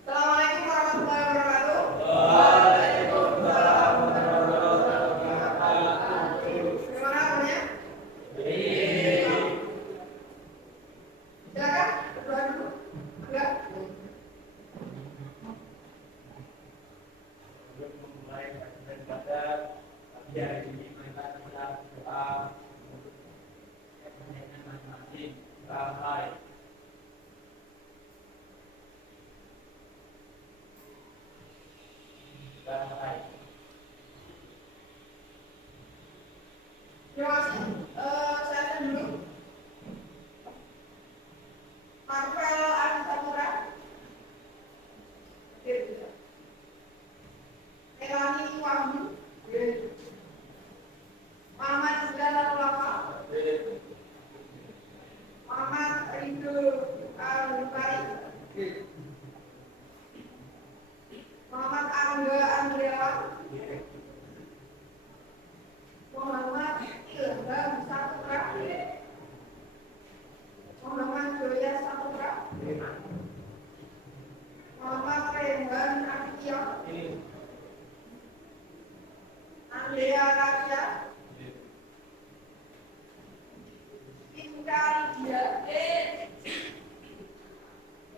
Assalamualaikum warahmatullahi wabarakatuh. Waalaikumsalam warahmatullahi wabarakatuh. Gimana kabarnya? Baik. Silakan berdoa dulu. Enggak? Sebelum memulai kajian ibadah, pagi hari ini kita berdoa untuk kepentingan masing-masing. Ramai. Ramai. Terima kasih. Saya dulu. Marvel Antamura. Elani Wahyu. Muhammad Zidane Lapa. Muhammad Rindu Al-Bari. Muhammad Angga Andriawan. Muhammad Ilham Saputra. Muhammad Joya Saputra. Muhammad Rehan Akitya. Andrea Raja. Pinka Lydia.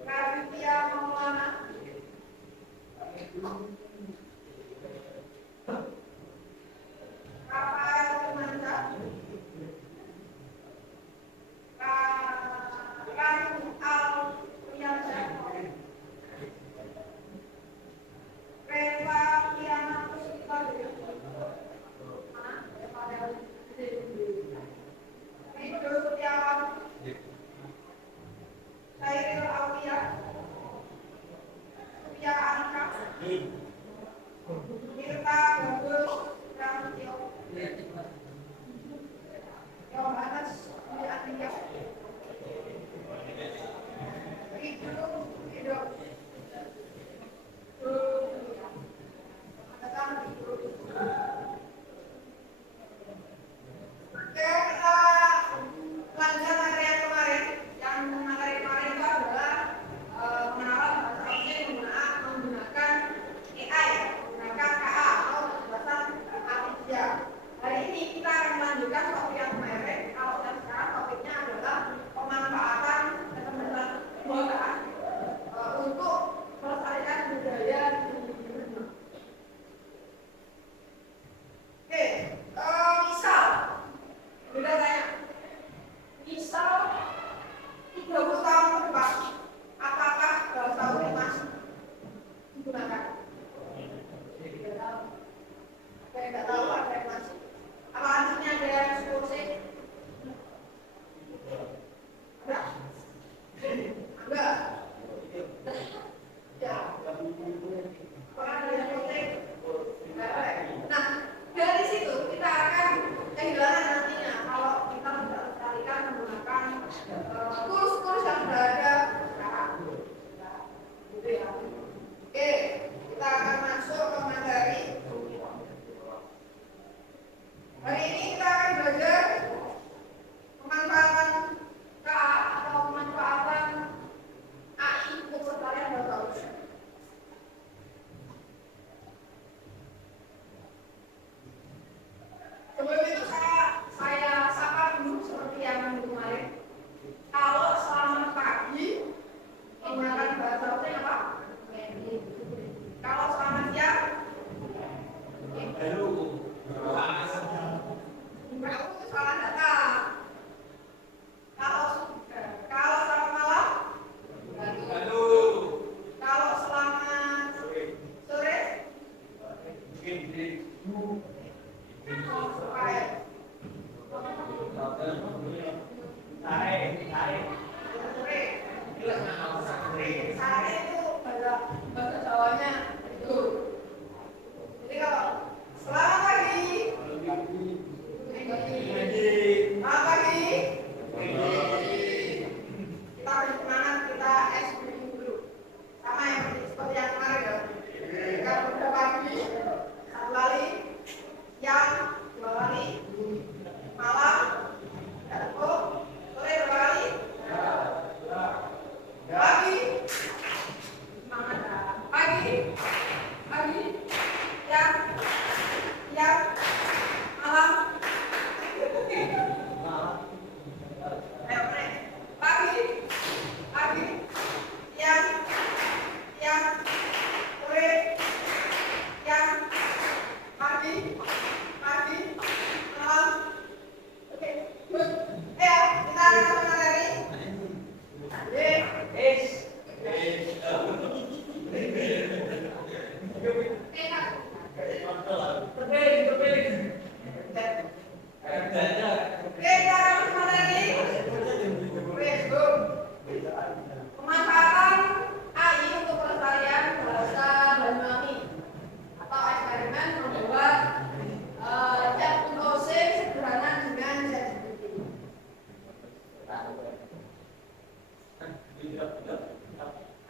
Karipia Maulana. Rafael Firmansyah. Rahim Al-Priyansyah. Reva Kiana Puspa. Ridho Setiawan. Khairil Aulia. Surya Anka. Mirta Bagul Prasetyo. Yohanes Dwi Andika. Ridho Hidup. Oke, kita lanjutkan materi yang kemarin. Yang materi kemarin itu adalah pengenalan bahasa asing menggunakan AI, menggunakan KA atau kecerdasan artifisial. Hari ini kita akan melanjutkan topik yang kemarin. Kalau yang sekarang topiknya adalah pemanfaatan kecerdasan buatan untuk melestarikan budaya di dunia. Oke, misal beda tanya. Misal 30 tahun ke depan, apakah bahasa Urip masih digunakan? Tidak tahu. Saya tidak tahu ada yang masih. Apa artinya ada yang solusi? Ada? Enggak. Ya. Apakah ada yang solusi? Nah, dari situ kita akan kehilangan nantinya kalau kita tidak melestarikan menggunakan tools-tools yang berada sekarang. Gitu ya. Oke, kita akan masuk ke materi. Hari ini kita akan belajar pemanfaatan KA atau pemanfaatan AI untuk pelestarian bahasa Indonesia. Sebelum itu saya sapa dulu seperti yang minggu kemarin. Kalau selamat pagi menggunakan bahasa Osing apa? Kalau selamat siang, Mbak itu salah data. Kalau selamat malam, kalau selamat sore, sare itu bahasa Jawanya itu. Jadi kalau selamat pagi, selamat pagi, kita beri semangat, kita briefing dulu. Sama yang seperti yang kemarin ya. Kita udah pagi, satu kali, siang, dua kali, malam, satu, sore dua kali,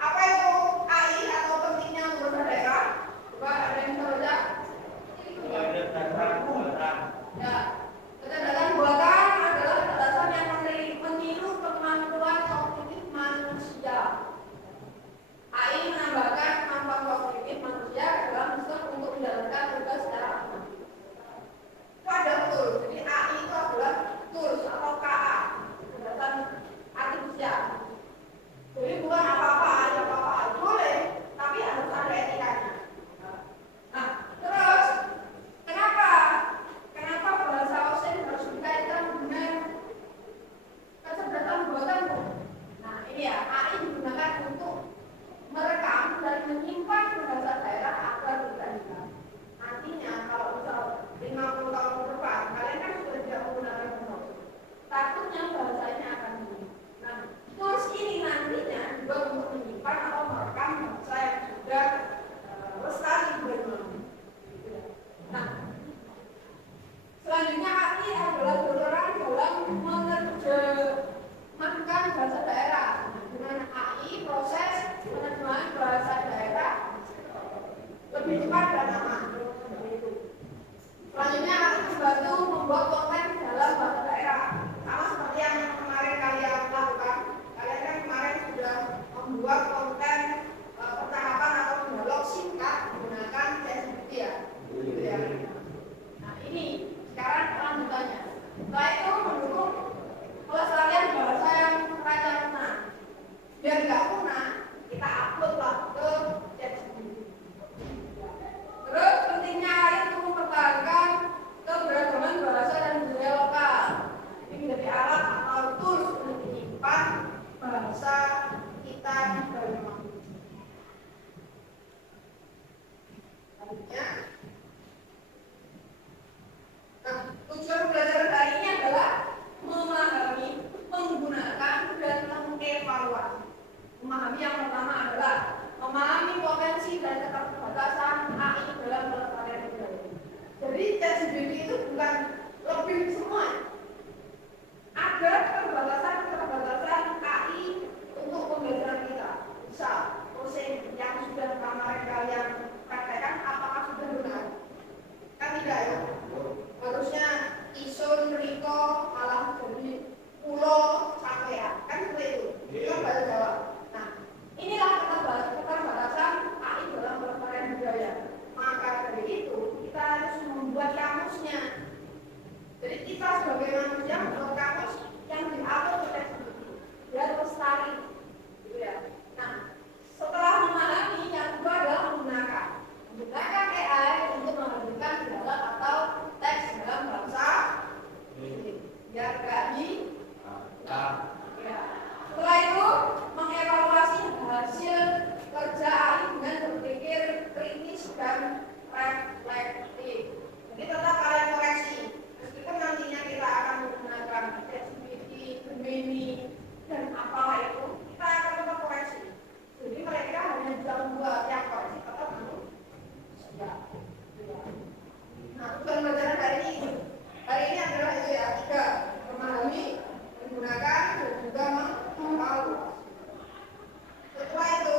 Apa itu AI atau pentingnya bahasa daerah? Coba ada yang bisa baca? Ya, kecerdasan buatan adalah kecerdasan yang meniru kemampuan kognitif manusia. AI menambahkan kemampuan kognitif manusia dalam sistem untuk menjalankan tugas secara otomatis. Itu ada tools, jadi AI itu adalah tools atau KA, kecerdasan artifisial. Jadi bukan apa-apa, boleh, tapi harus ada etikanya. Nah, terus kenapa bahasa Osing harus dikaitkan dengan kecerdasan buatan? Nah, ini ya, AI digunakan untuk merekam dan menyimpan bahasa daerah agar tidak hilang. Nantinya kalau misal 50 tahun ke depan, kalian kan sudah tidak menggunakan bahasa Osing. Takutnya bahasanya akan hilang. Nah, tools ini nantinya juga untuk menyimpan atau merekam bahasa yang sudah lestari berlalu. Nah, selanjutnya AI adalah berperan dalam menerjemahkan bahasa daerah. Dengan AI, proses penerjemahan bahasa daerah lebih cepat dan aman. Selanjutnya AI membantu membuat konten dalam bahasa daerah. Sama seperti yang kemarin kalian lakukan. Kalian kan kemarin sudah membuat konten percakapan atau dialog singkat menggunakan ChatGPT ya. Gitu ya. Nah ini sekarang lanjutannya. Setelah itu mendukung pelestarian bahasa yang terancam punah. Biar nggak punah, kita upload lah ke ChatGPT. Terus pentingnya itu mempertahankan keberagaman bahasa dan budaya lokal. Ini menjadi alat atau tools untuk menyimpan bahasa kita di dalam waktu. Selanjutnya, nah, tujuan belajar hari ini adalah memahami, menggunakan, dan mengevaluasi. Memahami yang pertama adalah memahami potensi dan keterbatasan AI dalam pelestarian budaya. Jadi ChatGPT itu bukan lebih semua. Ada keterbatasan AI untuk pembelajaran kita. Misal, Osing yang sudah kemarin kalian praktekkan, apakah sudah benar? Kan tidak ya. Harusnya isun, riko, malah jadi pulau, sampean. Kan seperti itu. Itu bahasa Jawa. Nah, inilah keterbatasan AI dalam pelestarian budaya. Maka dari itu, kita harus membuat kamusnya. Jadi kita sebagai manusia membuat kamus yang diatur oleh ChatGPT biar lestari, gitu ya. Nah, setelah memahami, yang kedua adalah menggunakan AI untuk menghadirkan dialog atau teks dalam bahasa biar gak ya. Setelah itu mengevaluasi hasil kerja AI dengan berpikir kritis dan reflektif. Jadi tetap kalian koreksi. Meskipun nantinya kita akan menggunakan ChatGPT, Gemini, dan apalah itu, kita akan tetap koreksi. Jadi mereka hanya bisa membuat yang koreksi tetap manusia. Nah, tujuan pelajaran hari ini adalah itu ya, 3, memahami, menggunakan, dan juga mengevaluasi. Setelah itu,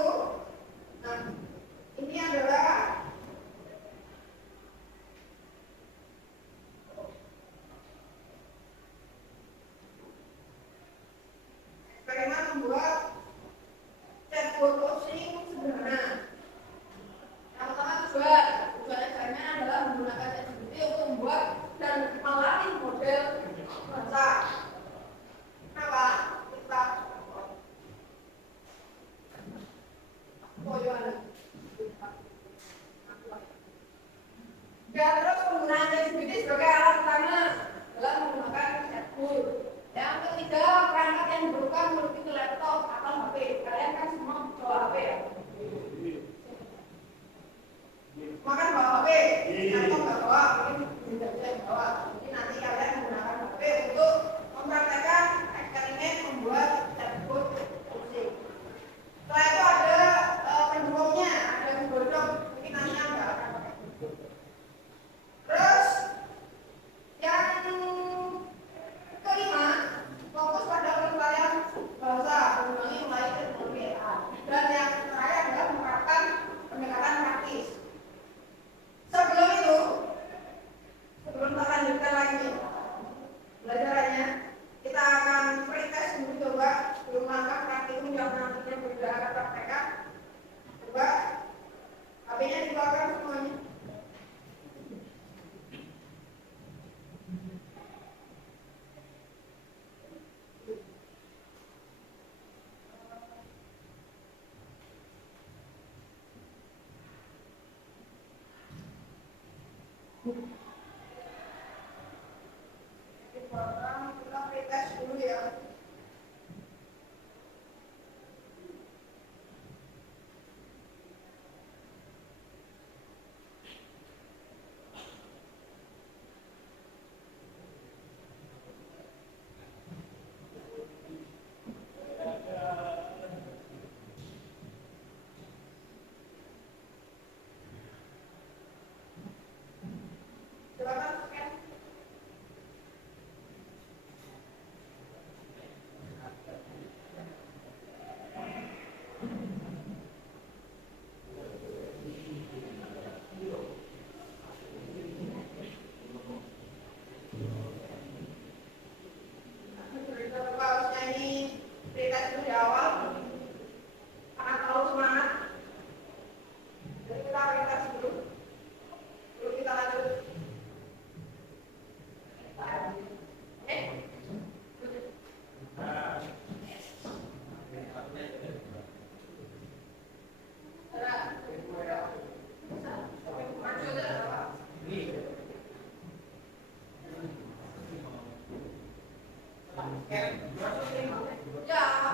nah, ini adalah bagaimana membuat chatbot Osing sederhana. Yang pertama tujuan acaranya adalah menggunakan ChatGPT untuk membuat dan melatih model bahasa. Kenapa? Kita dan terus penggunaan ChatGPT sebagai alat utama dalam menggunakan chatbot. Yang ketiga, perangkat yang diperlukan seperti laptop atau HP. Kalian kan semua bawa HP ya? Makan bawa HP, laptop nggak bawa, mungkin tidak bisa bawa. Jadi nanti kalian menggunakan HP untuk mempraktekkan eksperimen membuat chatbot Osing. Setelah itu ada pendukungnya, ada Google Doc, mungkin nantinya nggak akan pakai Google. Terus yang kelima, fokus pada pelestarian Sekarang kita pretest dulu ya. Silakan scan. Kita coba harus nyanyi pretest dulu di awal. Karena terlalu semangat. Jadi kita pretest dulu. Lalu kita lanjut. Ya, pakai nama kalian ya. Nama.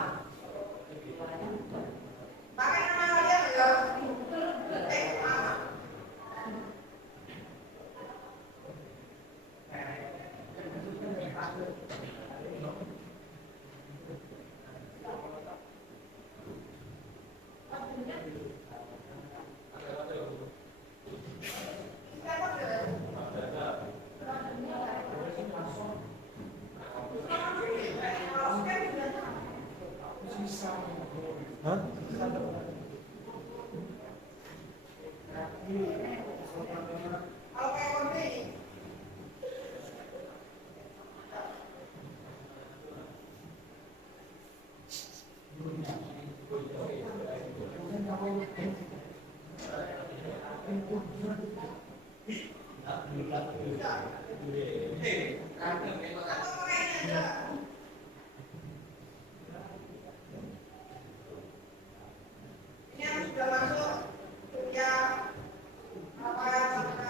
Kalau kayak konti, atau pakainya aja. Ini yang sudah masuk ya apa yang kita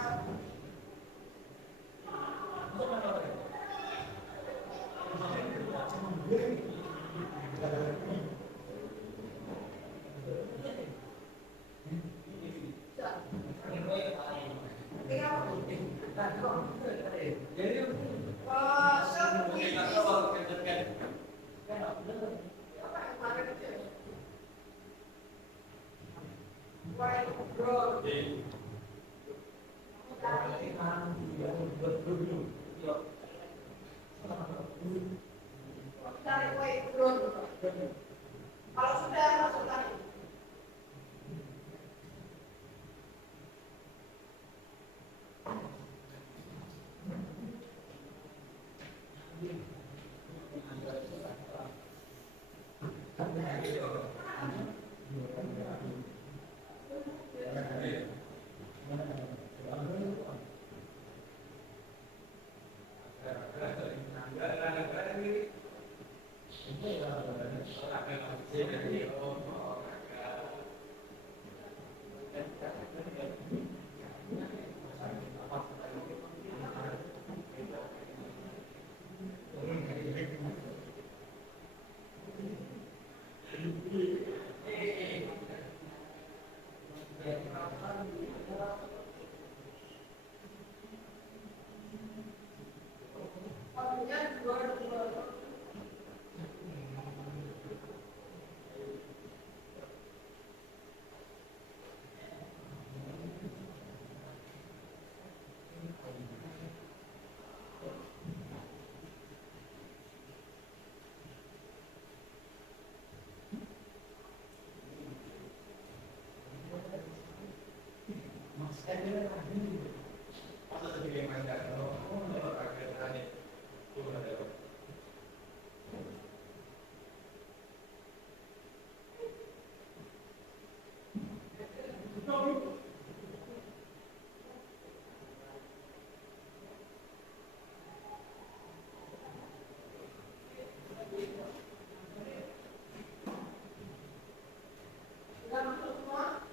kalau sudah masuk lagi. Sudah masuk semua?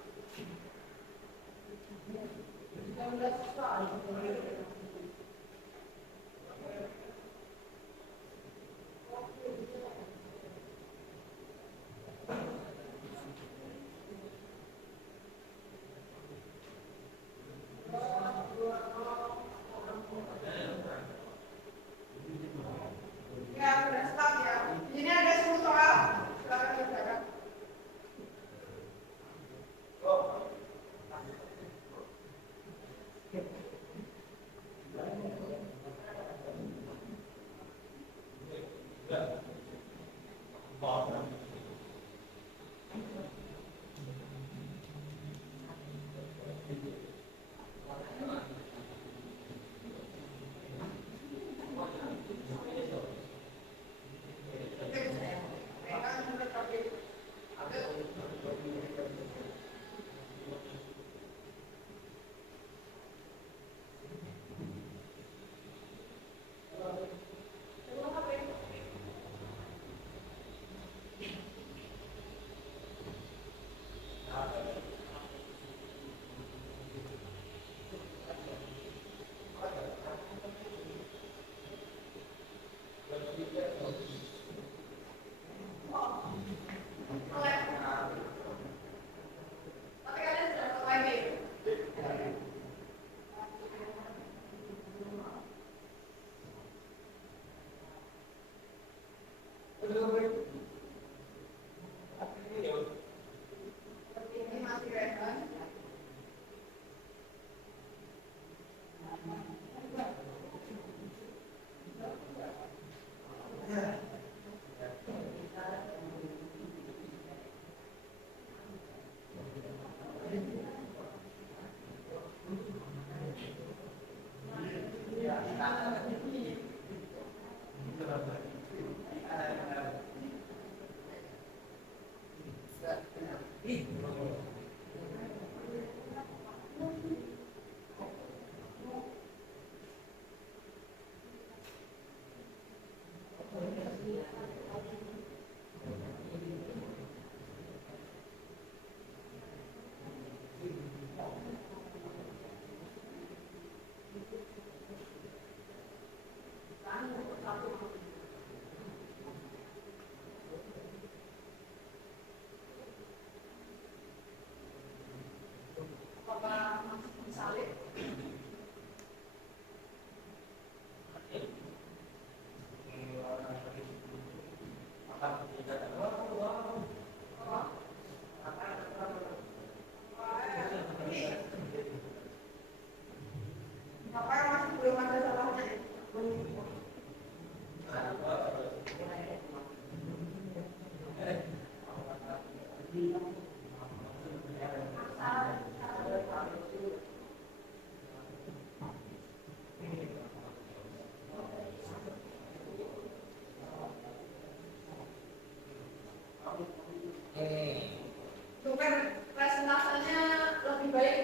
Tapi kalian sudah mulai nih. Ini masih random. Bapak Salib. Bapak yang masih belum ada salahnya. Super presentasinya lebih baik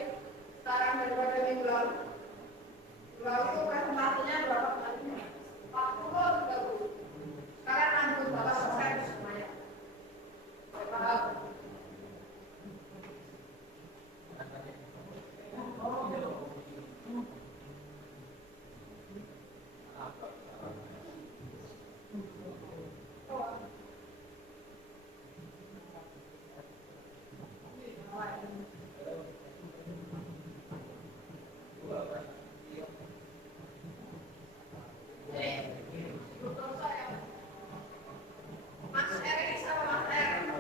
sekarang daripada minggu lalu. Minggu lalu itu presentasinya berapa kali? 40 30. Sekarang 68% semuanya. Paham? Mas Erik sama Mas Erik.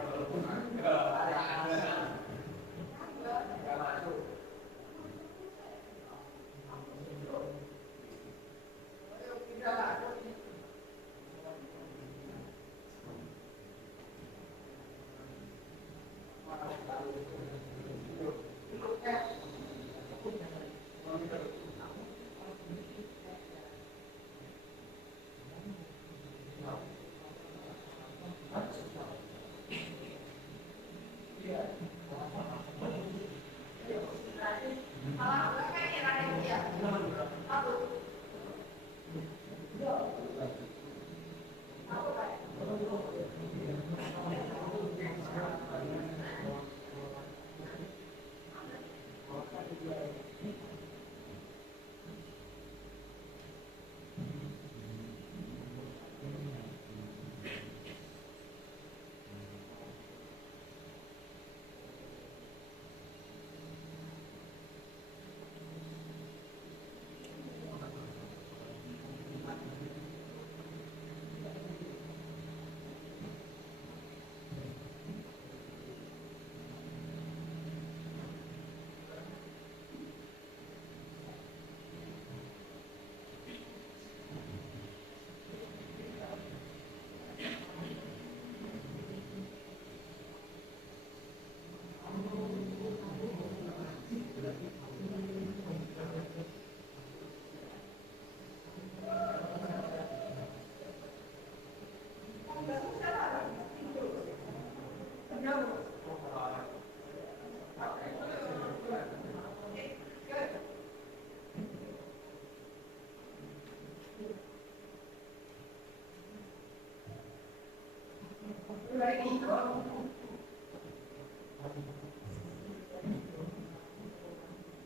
ini.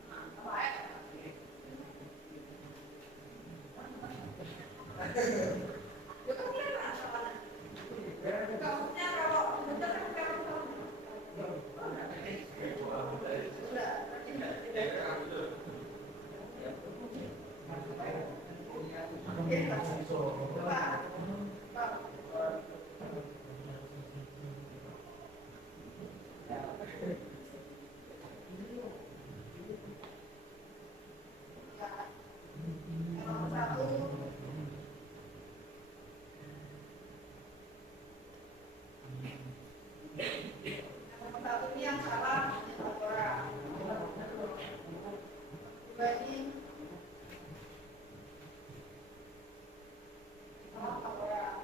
Apa ya? Ya kan kelihatan soalnya. Kamunya kalau bener kan kalau satu ini yang salah orang. Dua ini salah orang.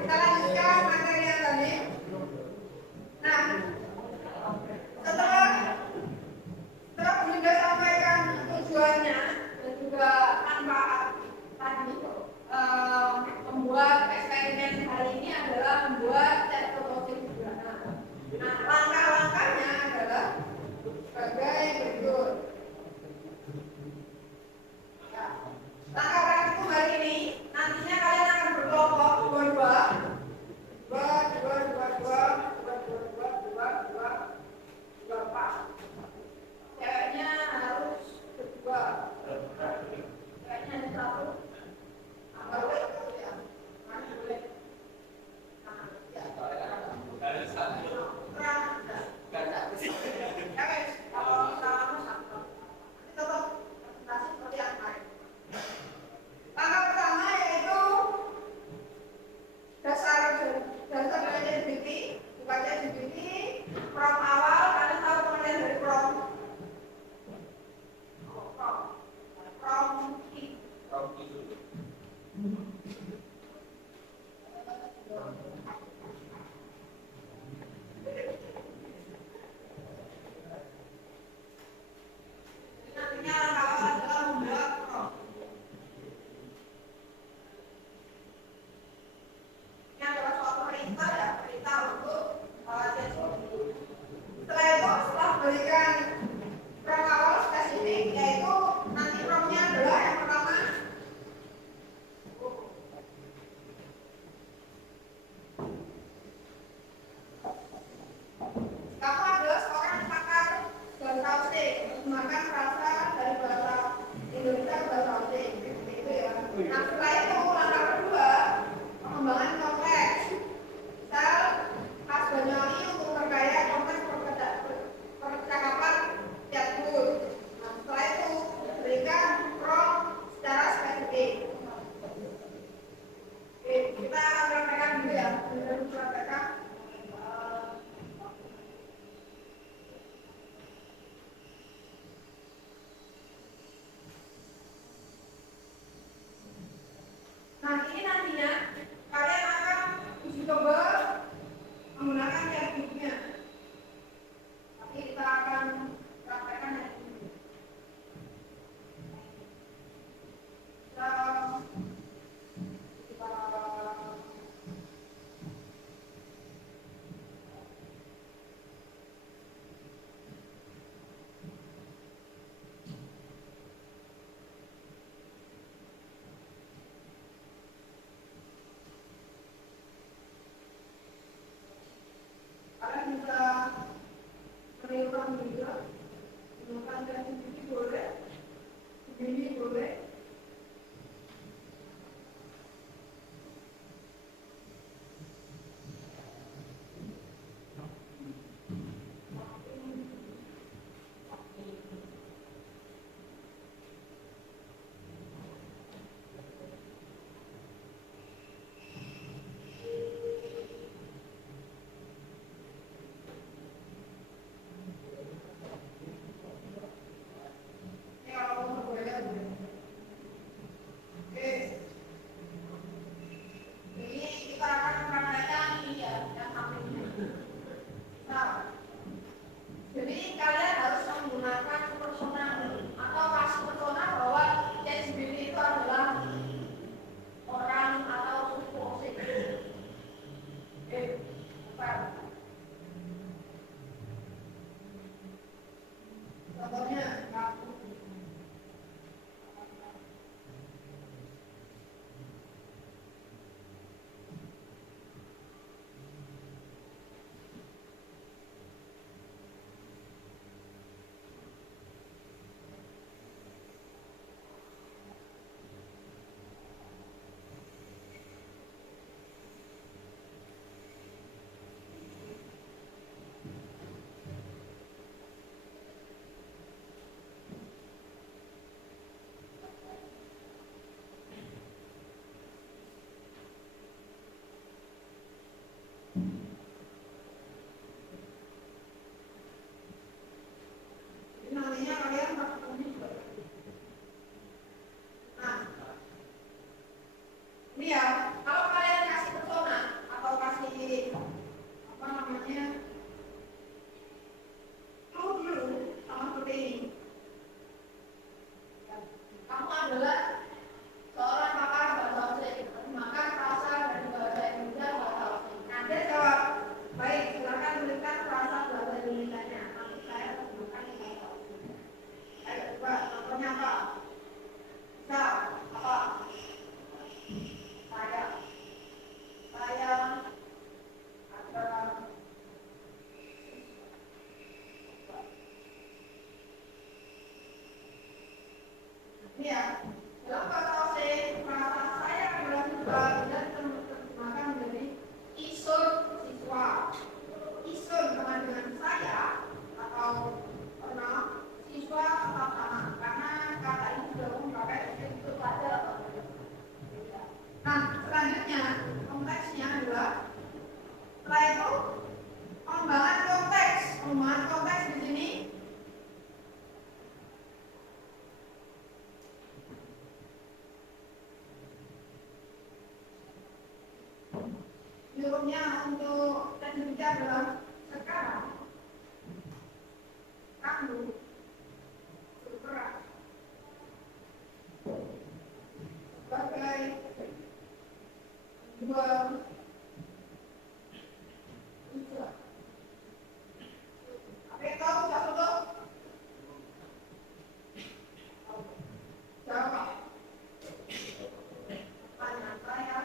Kita lanjutkan materi yang tadi. Nah, setelah Bu Linda sampaikan tujuannya dan juga manfaat tadi, membuat eksperimen hari ini adalah membuat cat fotosin sederhana. Nah, langkah-langkahnya adalah sebagai berikut. Ya. Langkah praktikum hari ini nantinya kalian akan berkelompok dua-dua, empat. Ceweknya harus berdua, ceweknya hanya satu. Baru ya, mana boleh? Nah, ya. Ya guys, kalau sama satu, nanti tetap presentasi seperti yang kemarin. Langkah pertama yaitu dasar belajar GPT, buka GPT, prompt awal. Kalian tahu pengertian dari prompt? Prompt key. Nantinya langkah awal adalah membuat prompt. Ini adalah suatu perintah ya, perintah untuk ChatGPT. Setelah itu, setelah berikan prompt awal spesifik, yaitu nanti promptnya adalah yang pertama kamu adalah seorang pakar bahasa Aussie, menggunakan frasa dari bahasa Indonesia ke bahasa Aussie, gitu ya. Nah, setelah itu langkah kedua pengembangan konteks. Misal khas Banyuwangi untuk memperkaya konteks percakapan chatbot. Nah, setelah itu berikan prompt secara spesifik. Oke, kita akan praktekkan dulu ya. Kita praktekkan. Nah, ini nantinya kalian akan uji coba menggunakan chatbot-nya. Tapi kita akan praktekkan yang ini. Kalian bisa menirukan juga, menggunakan ChatGPT boleh, ini boleh. Ini kalau mau boleh boleh. Contohnya, ini namanya kalian pakai. Nah, ini ya, kalau kalian kasih persona atau kasih apa namanya, clue dulu sama seperti ini. Kamu adalah seorang pakar bahasa Osing, maka frasa dari bahasa Indonesia bahasa Osing. Anda jawab, baik, silakan berikan frasa bahasa Indonesia-nya. Nanti saya tunjukkan di bahasa Osing. Ayo, coba, contohnya apa? Bisa, apa? Saya ada ini ya, dalam bahasa Osing, frasa saya adalah siswa dan terjemahkan menjadi isun siswa. Isun sama dengan saya atau pernah siswa tetap sama karena kata ini sudah memakai itu saja. Nah, selanjutnya konteksnya adalah setelah itu pengembangan konteks. Pengembangan konteks di sini judulnya untuk tekniknya adalah sekarang kamu bergerak sebagai dua siswa. Apa yang tahu satu tuh? Jawab. Pertanyaan saya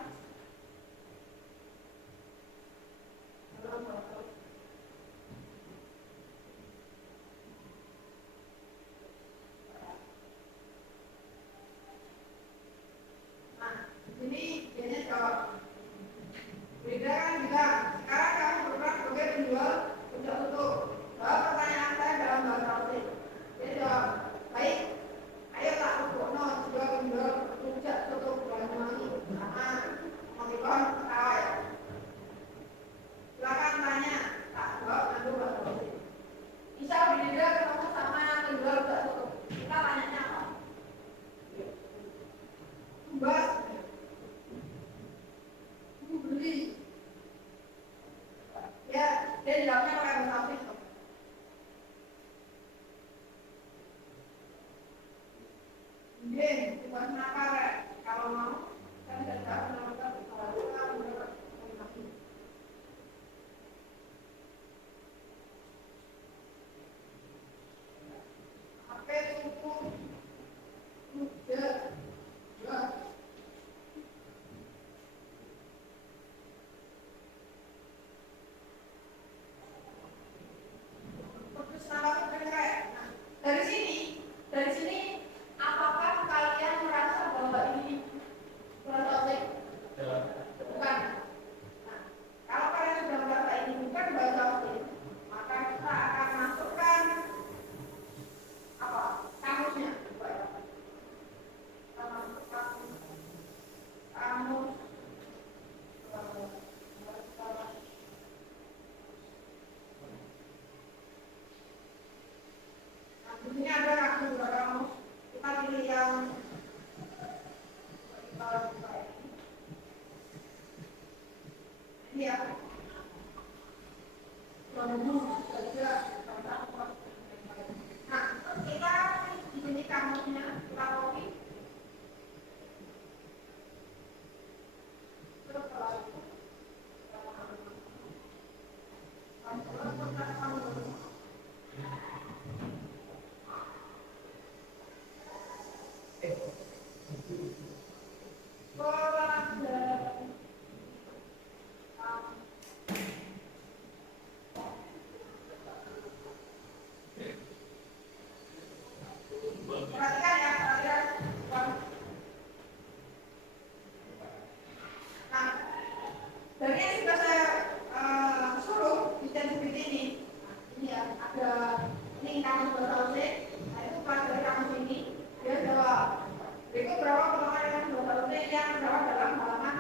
kamus bahasa Usai. Nah, itu pelajari kamus ini. Dia jawab. Berikut berapa potongan kamus bahasa Usai yang terdapat dalam halaman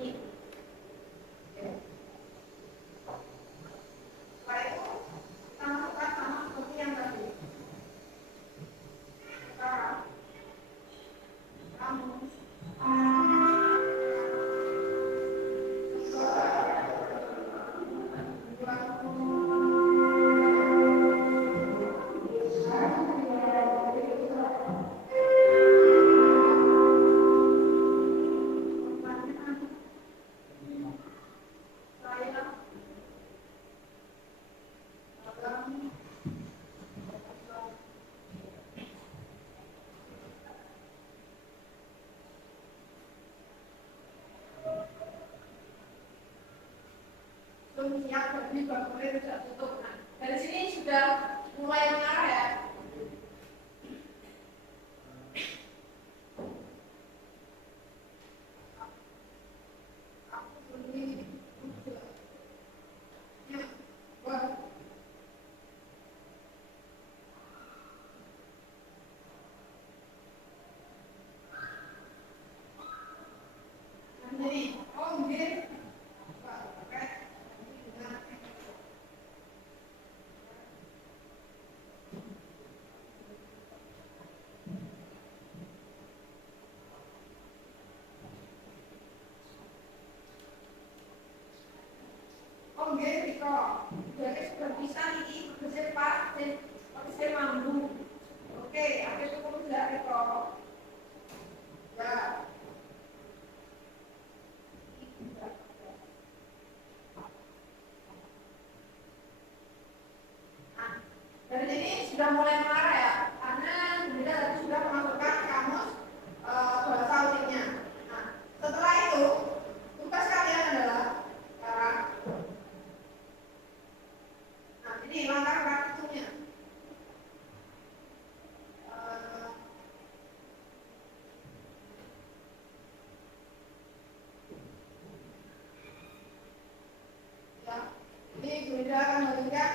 ini. Setelah itu kita masukkan sama seperti yang tadi. Sekarang kamus siap bagi bangunnya tidak tutup. Nah, dari sini sudah mulai mengarah ya. Oke, Riko. Jadi sudah bisa ini bersifat pakai mampu. Oke, ada cukup tidak, Riko? Ya. Nah, dari sini sudah mulai mengarah ya, karena kita tadi sudah memasukkan kamus bahasa Usainya. Nah, setelah itu tugas kalian adalah sekarang. Nah, ini langkah praktisnya. Ya, ini Bunda akan memberikan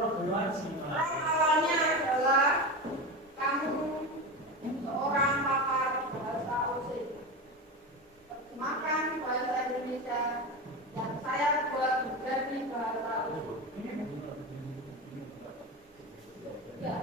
Awalnya adalah kamu seorang pakar bahasa Osing. Terjemahkan bahasa Indonesia yang saya buat menjadi bahasa Osing. Ya.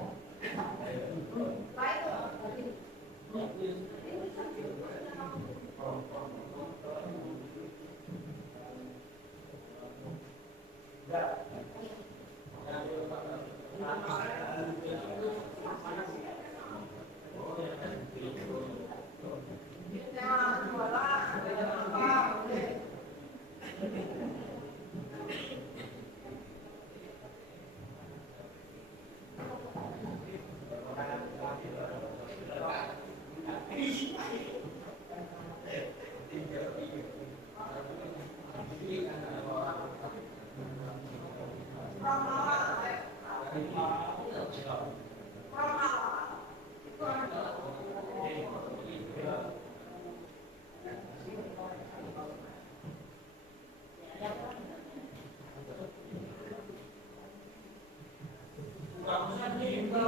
Setelah itu,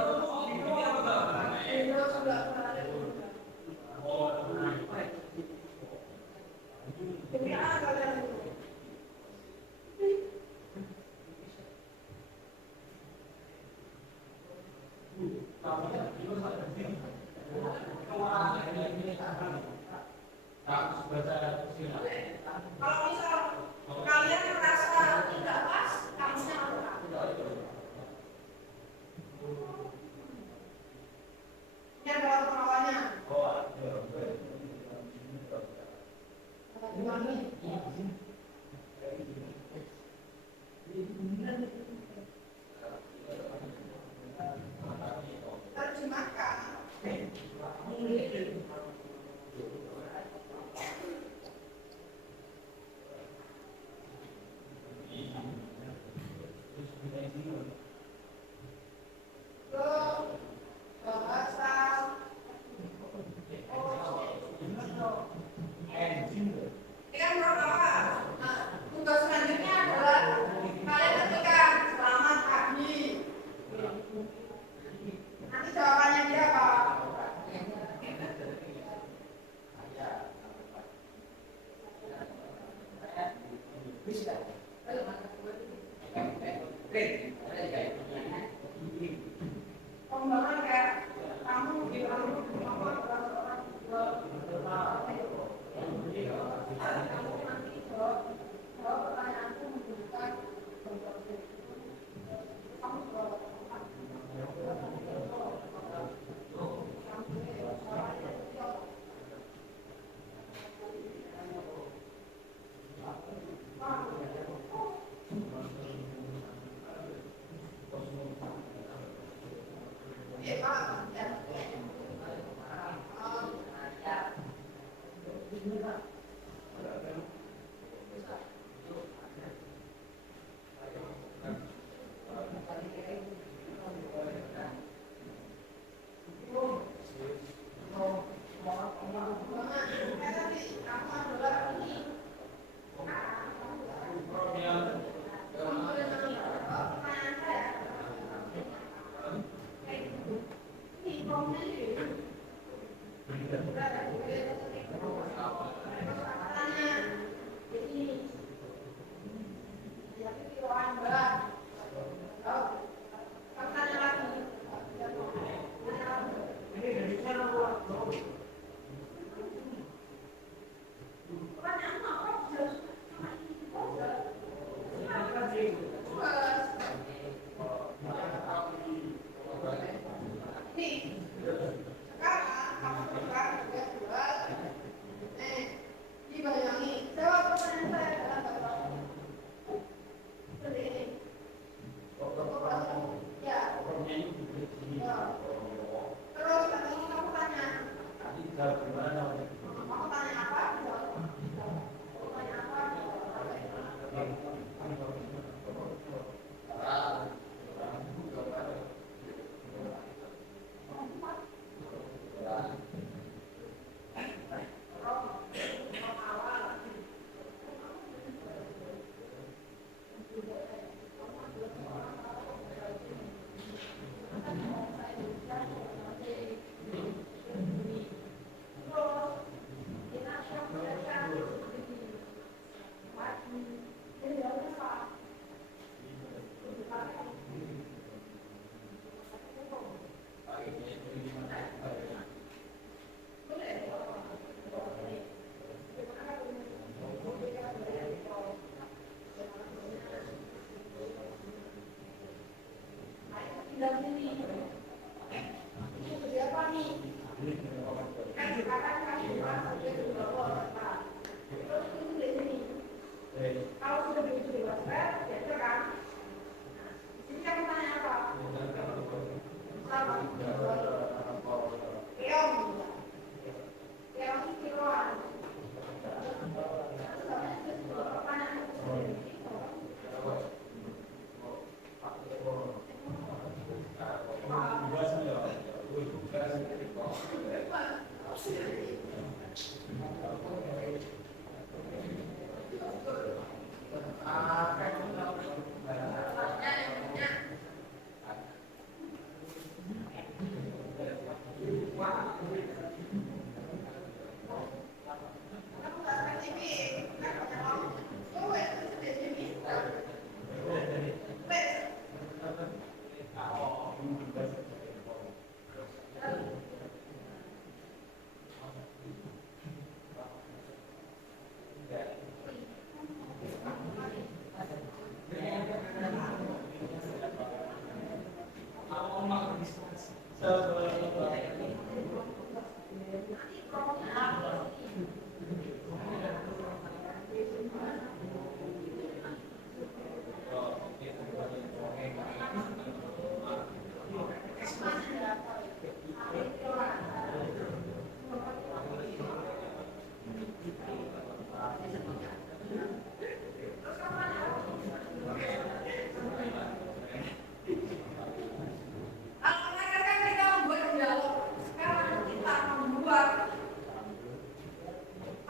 kalau misal kalian merasa tidak pas, kamusnya apa? Ini adalah pengawalnya. Terjemahkan.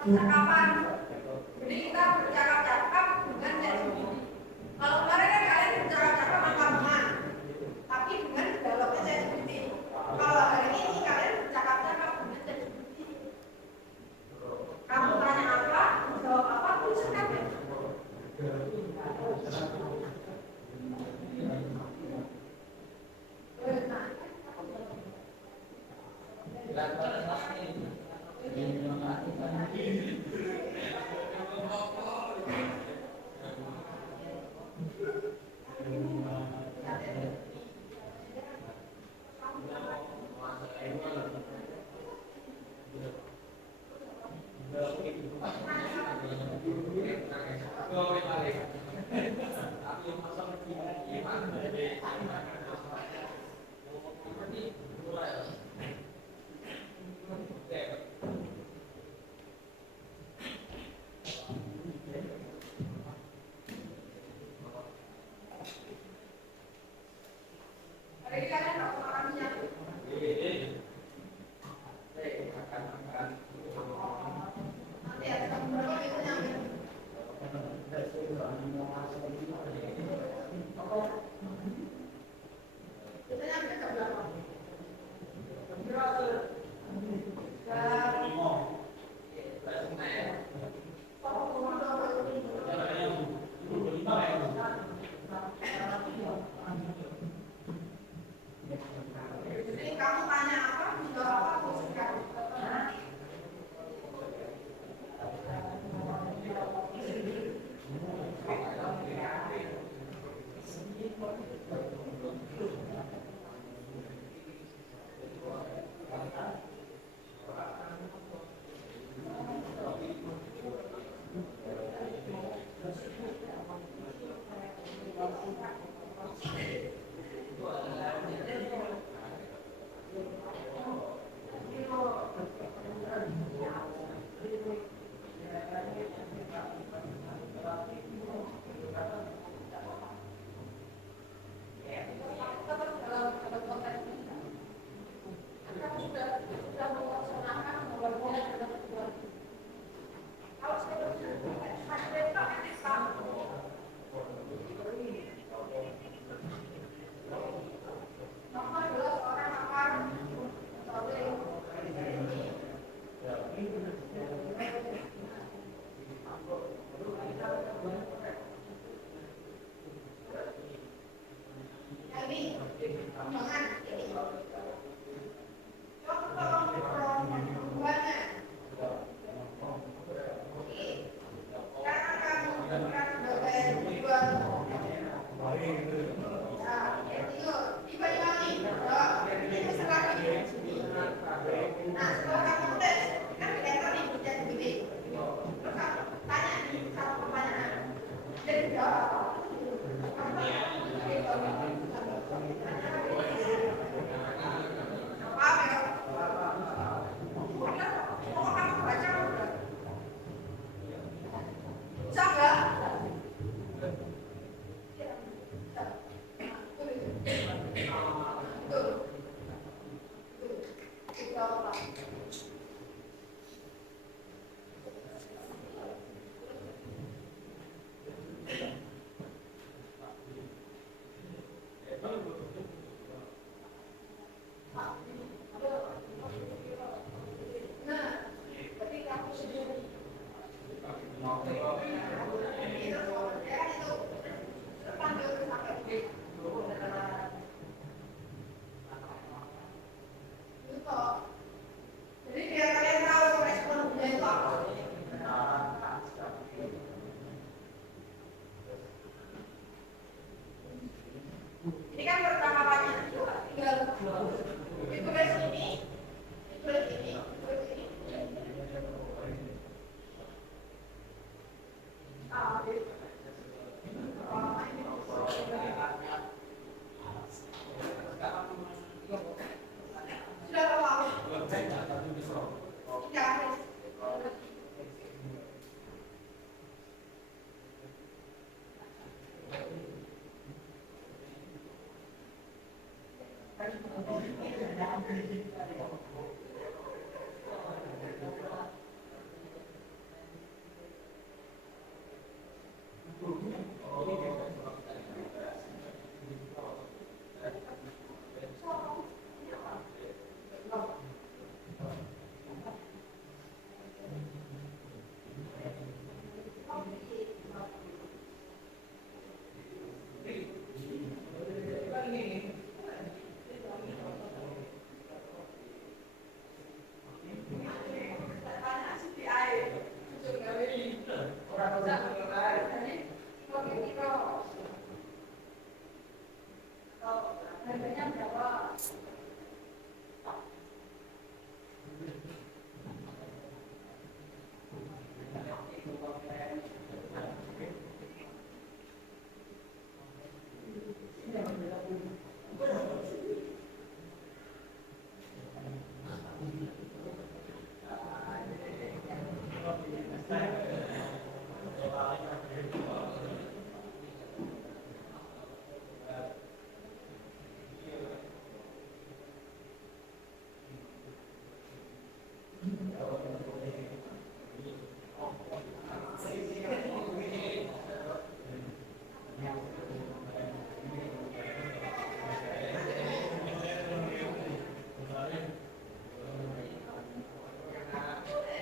percakapan. Jadi kita bercakap-cakap dengan ChatGPT. Kalau kemarin kan kalian bercakap-cakap sama teman, tapi dengan dialognya ChatGPT. Kalau hari ini kalian bercakap-cakap dengan ChatGPT. Kamu tanya apa, jawab apa, tuliskan ya. Hari ini kalian nggak mau makan siang? Nanti ya, jam berapa biasanya ambil? Biasanya ambil jam berapa? Jadi kamu tanya apa, jawab apa, aku suka. Jadi biar kalian tahu respon dia itu apa. Ini kan pertahapannya tinggal ditulis ini, ditulis ini, ditulis ini. Sudah tahu? Ya.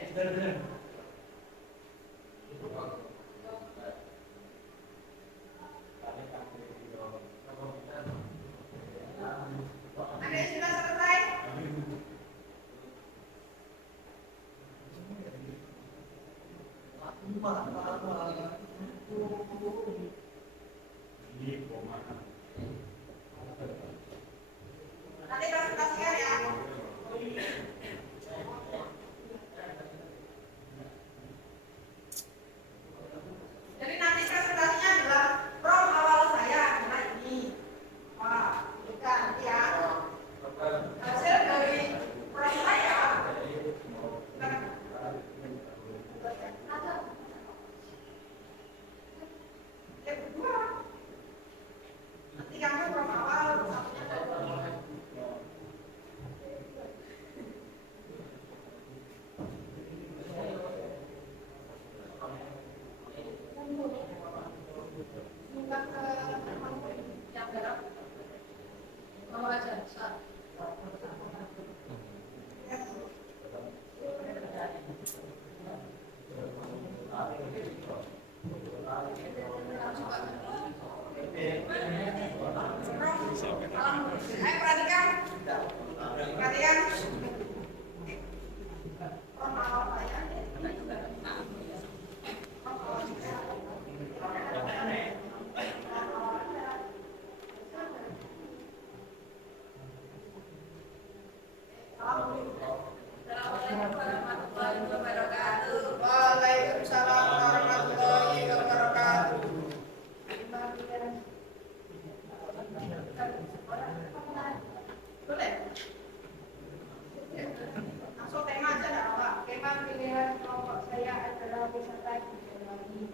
Ada yang sudah selesai? Nanti presentasikan ya. Jadi nanti presentasinya adalah from awal saya adalah ini. Wah, bukan ya. Hasil dari from saya. Yang kedua, nanti kamu from awal yang dalam mau aja bisa. Ayo perhatikan. Perhatikan. From awal saya. Waalaikumsalam warahmatullahi wabarakatuh. Boleh? Langsung tema aja enggak apa? Tema pilihan kelompok saya adalah wisata Banyuwangi.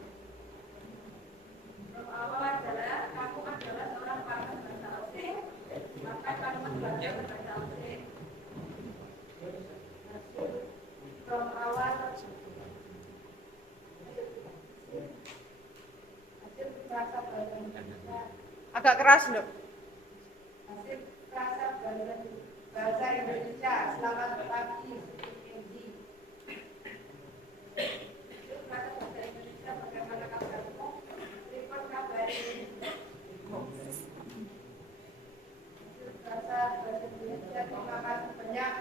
Awal adalah kamu adalah seorang paham bahasa asing, maka kamu belajar bahasa asing. From awal agak keras loh. Hasil bahasa Indonesia. Selamat pagi. Bahasa Indonesia bagaimana kabarmu? Report kabar ini. Bahasa Indonesia terima kasih banyak.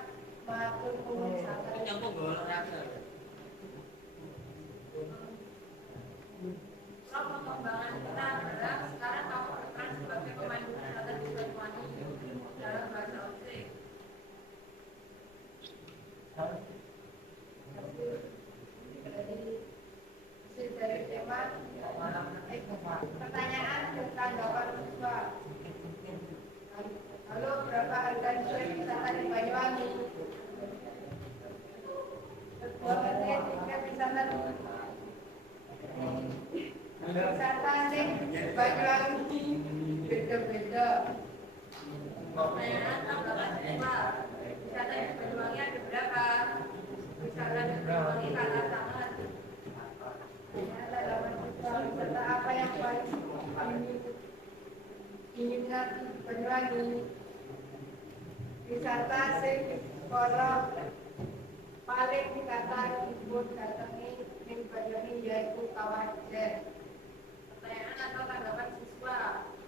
Matur nuwun sangat. Pengembangan kita adalah sekarang kamu berperan sebagai pemain wisata di Banyuwangi dalam bahasa asing. Hasil dari tema pertanyaan dan tanggapan siswa. Halo, berapa harga tiket wisata di Banyuwangi? Kedua menit tiket wisata sing Banyuwangi beda-beda. Pertanyaan tanggapan siswa. Wisata di Banyuwangi ada berapa? Wisata di Banyuwangi kalah sangat. Wisata apa yang paling diminat di Banyuwangi? Wisata sing para paling wisata dipun datangi ning Banyuwangi yaitu Kawah Ijen. Pertanyaan atau tanggapan siswa.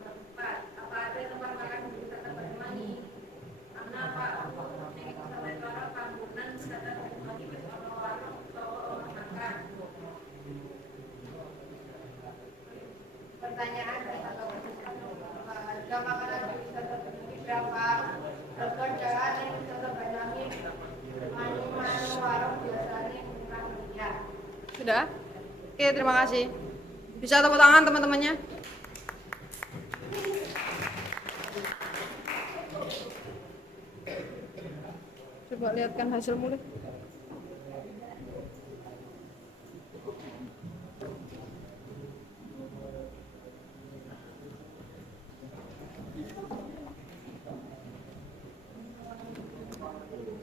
Empat, apa ada tempat makan di wisata Banyuwangi? Karena Pak, ning sawetara panggonan wisata Banyuwangi wis ana warung utawa omah makan. Pertanyaan dan tanggapan siswa. Harga makanan di wisata Banyuwangi berapa? Harga jalan ning wisata Banyuwangi manu warung biasanya murah. Sudah? Oke, terima kasih. Bisa tepuk tangan teman-temannya. Coba lihatkan hasilmu deh.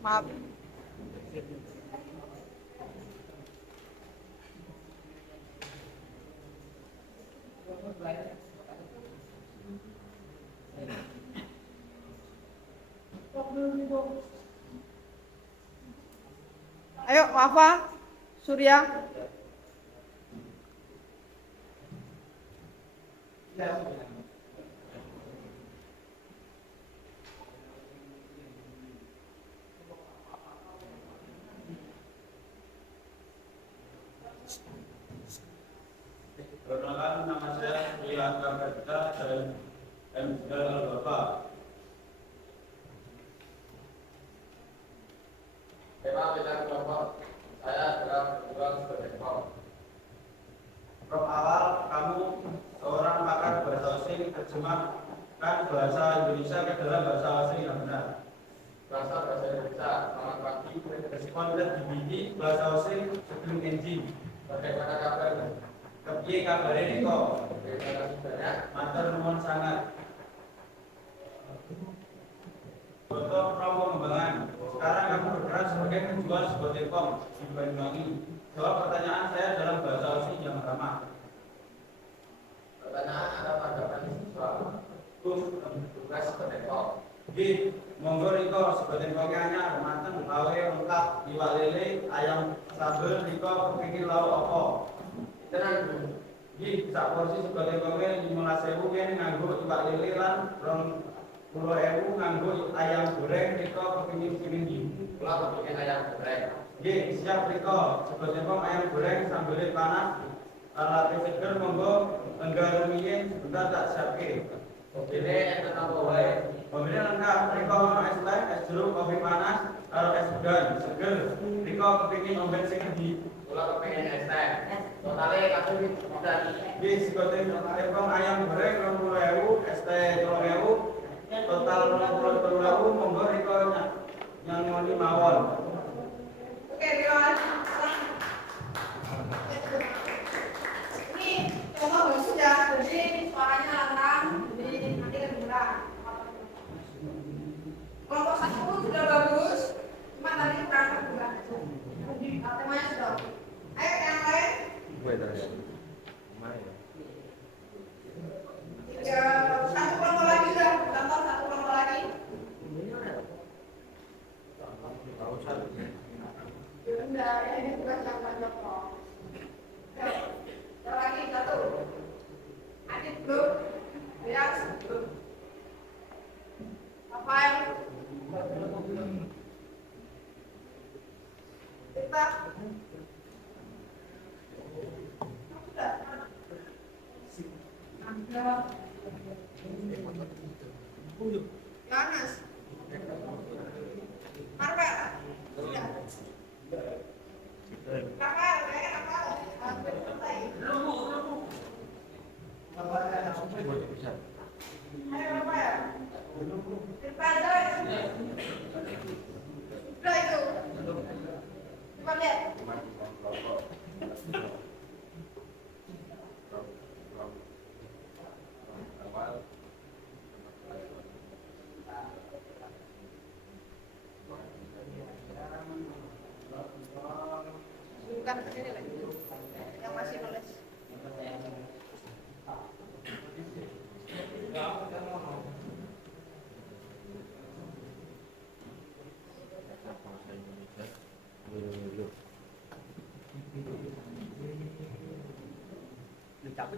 Maaf. Ayo, Wafa. Surya. Perkenalkan, nama saya Surya Akabadita dan M. Al-Bapak. Tema bidang kelompok saya adalah berjuang sebagai kelompok. Prof awal, kamu seorang pakar bahasa asing, terjemahkan bahasa Indonesia ke dalam bahasa asing yang benar. Bahasa Indonesia, selamat pagi. Respon DBD bahasa asing sebelum engine. Bagaimana kabar? Kepiye kabare niko? Terima kasih banyak. Matur nuwun sangat. Foto Prof pengembangan. Sekarang kamu berperan sebagai penjual sebuah telkom di Banyuwangi. Jawab pertanyaan saya dalam bahasa asing yang ramah. Pertanyaan Anda tanggapan siswa. Tugas sebagai kelompok. G. Monggo riko sebagai telkomnya anyar, mateng, lawe lengkap, iwak lele, ayam sambel, riko kepingin lauk apa? Tenang dulu. G. Sak porsi sebagai telkomnya 15.000 yen nganggo iwak lele lan 20.000 nganggo ayam goreng, riko kepingin di. Pulang bikin ayam goreng. G. Siap riko sebagai telkom ayam goreng sambelnya panas, relatif seger, monggo enggak rumiyin sebentar tak siapke. Mobilnya enten apa wae? Mobilnya lengkap, riko ono es teh, es jeruk, kopi panas, karo es degan, seger. Riko kepingin omben sing di. Pulang kepengen es teh. Totalnya kasih dan Di sekote telkom ayam goreng 20.000, es teh 3.000, total 23.000, monggo riko nyangoni mawon. Oke, terima kasih. Ini contoh sudah, jadi suaranya lantang, jadi nanti kedengeran. Kelompok satu pun sudah bagus, cuma tadi kurang kedengeran aja. Temanya sudah oke. Ayo yang lain. Satu kelompok lagi sudah, contoh satu kelompok lagi. Sudah, ya ini tugas yang banyak kok. Ada lagi satu. Adit belum, Rias belum. Rafael. Kita. Sudah. Ada. Yohanes. Marvel. Sudah. Rafael, ya Rafael. Selesai. Ayo Rafael. Irfan, sudah itu. Coba lihat. Bukan ini lagi. Yang masih nulis.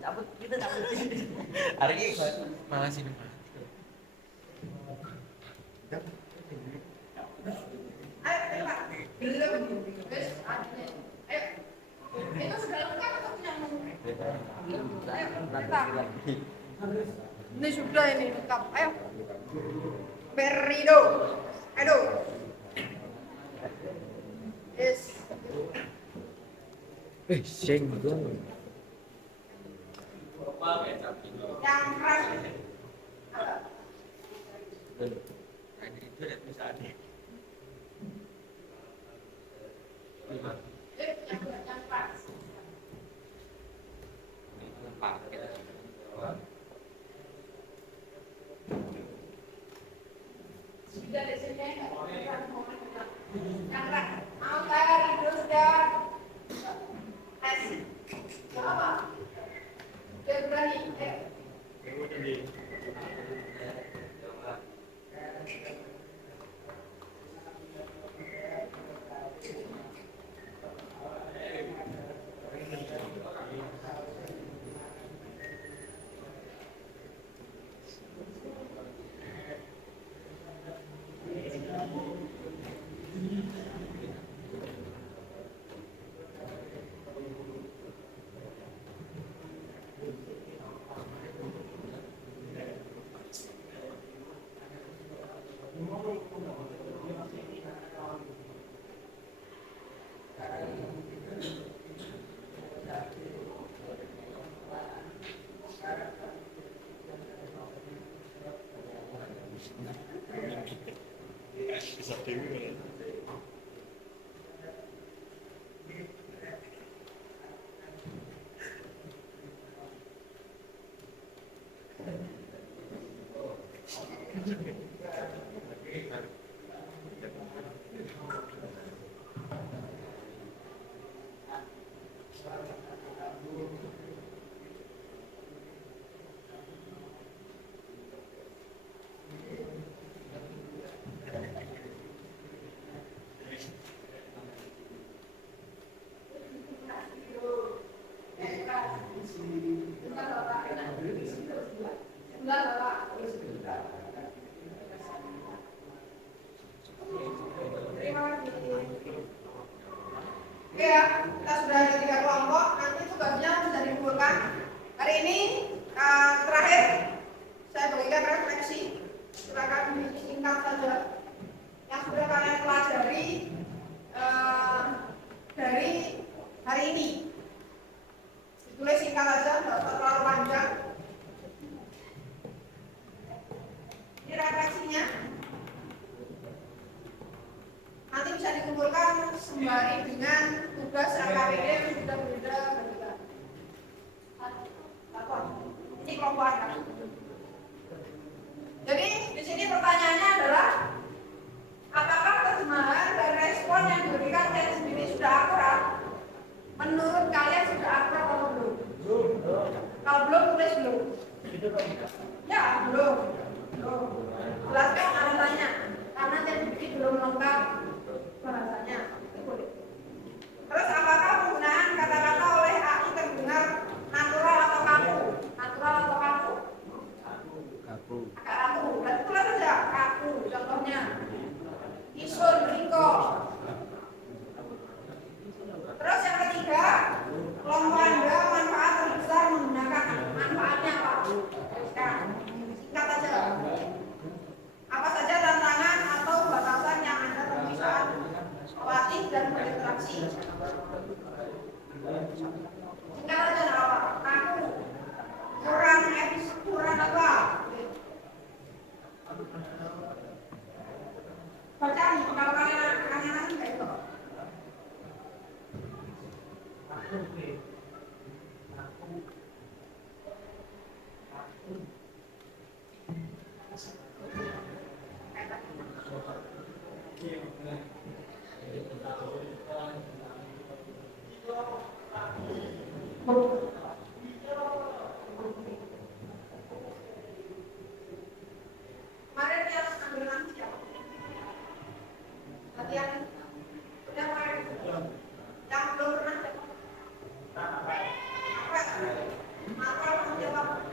Cabut kita cabut hari ini malah sini Ayo, Pak. Belum. Wes, ayo. Itu sudah lengkap atau punya? Ayo, kita. Ini sudah ini lengkap. Ayo. Berido. Aduh. Yes. sing dong Yang keras. itu lihat bisa ada Yang keras. Sudah di sini. Yang keras. Mau saya terus dan tes. Oke ya, kita sudah ada 3 kelompok. Nanti tugasnya bisa dikumpulkan. Hari ini terakhir saya berikan refleksi. Silakan singkat saja yang sudah kalian pelajari dari hari ini. Ditulis singkat aja, tidak usah terlalu panjang. Ini refleksinya. Nanti bisa dikumpulkan sembari dengan tugas AKBD yang sudah berbeda. Ini kelompok Anda. Jadi di sini pertanyaannya adalah apakah terjemahan dan respon yang diberikan saya sendiri sudah akurat? Menurut kalian sudah akurat atau belum? Kalau belum tulis belum. Ya belum. Jelaskan alasannya. Karena saya sendiri belum lengkap bahasanya. Terus apakah penggunaan kata-kata oleh AI terdengar natural atau kaku? Natural atau kaku? Kaku. Kaku. Berarti tulis saja kaku. Contohnya isun, riko. Terus yang ketiga, kelompok Anda manfaat terbesar menggunakan manfaatnya apa? Singkat aja. Apa saja tantangan atau batasan yang Anda temui saat melatih dan berinteraksi? Singkat aja apa? Aku kurang apa? Baca nih, kalau kalian nanti kayak itu. Kemarin yang ambil nanti siapa? Latihan udah kemarin yang belum pernah siapa? Apa mau jawab?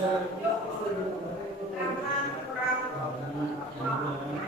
Karena kurang sampai teman-temannya.